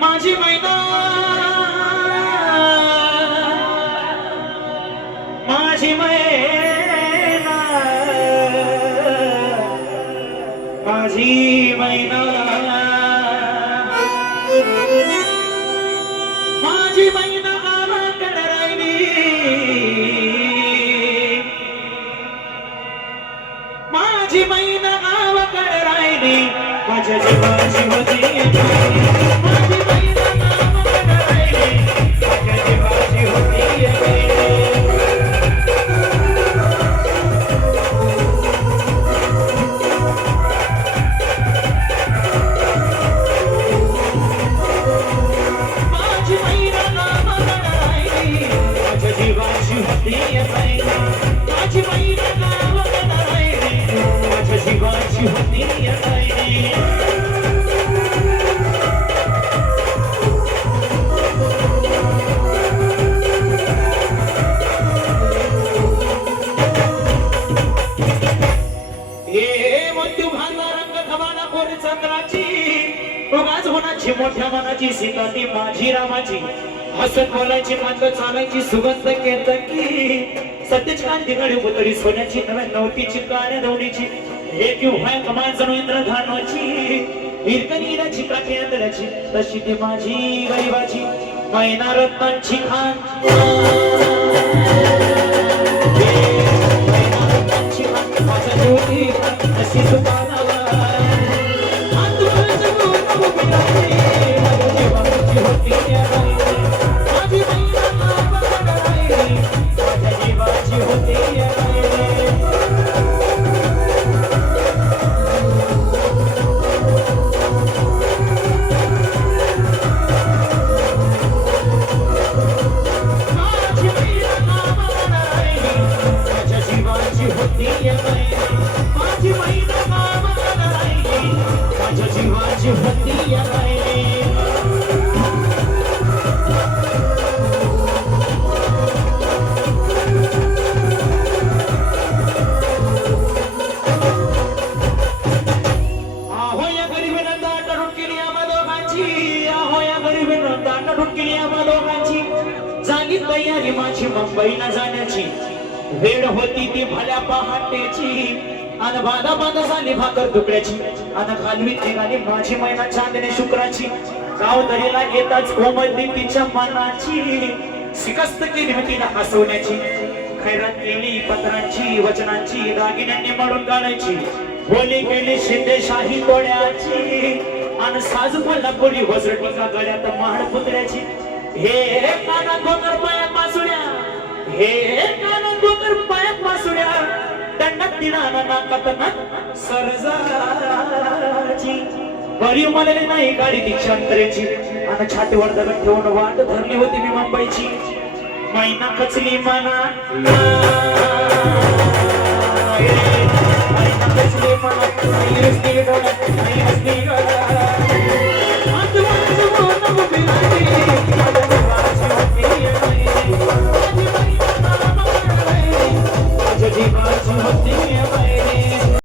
माझी मैना माझी मैना माझी मैना माझी मैना गावाकडे राहिली माझी मैना गावाकडे राहिली माझ्या जीवाची होती. माझ्या जीवाची होती मैना हे मृत्यू भांगा रंग खवाना कोर होण्याची मोठ्या मनाची सीता ती माझी रामाची. हसत बोलायची मात्र चालायची सुगंध केतकी सत्यच कांती गडी पुतळी सोन्याची नव्या नवतीची काळ्या दवडीची हे किंवा कमान जणू इंद्रधानोची हिरकनीराची काठी अंतराची तशी ती माझी गरीबाची मैना रत्नांची खान. तशी सुपाला केली आम्हा दोघांची. झाली तयारी माझी मुंबईला जाण्याची. वेळ होती ती भल्या पहाटेची. आणि बाधा बाधा झाली भाकर तुकड्याची आणि खालवी निघाली माझी मैना चांदणे शुक्राची. गाव दरीला येताच कोमलली तिच्या मनाची. शिकस्त केली होती ना हसवण्याची. खैरात केली पत्रांची वचनांची दागिन्यांनी मारून काढायची. बोली केली शिंदेशाही तोड्याची. आणि साज पडला बोली वजरटीका गळ्यात महाड पुतळ्याची. हे काना गोकर पायात मासुड्या हे काना गोकर पायात मासुड्या दंडात दिना नाकात नाक सरजाची. बरी मला नाही गाडी दीक्षांतरेची आणि छातीवर दगड ठेवून वाट धरली होती मी मुंबईची. मैना कचली मना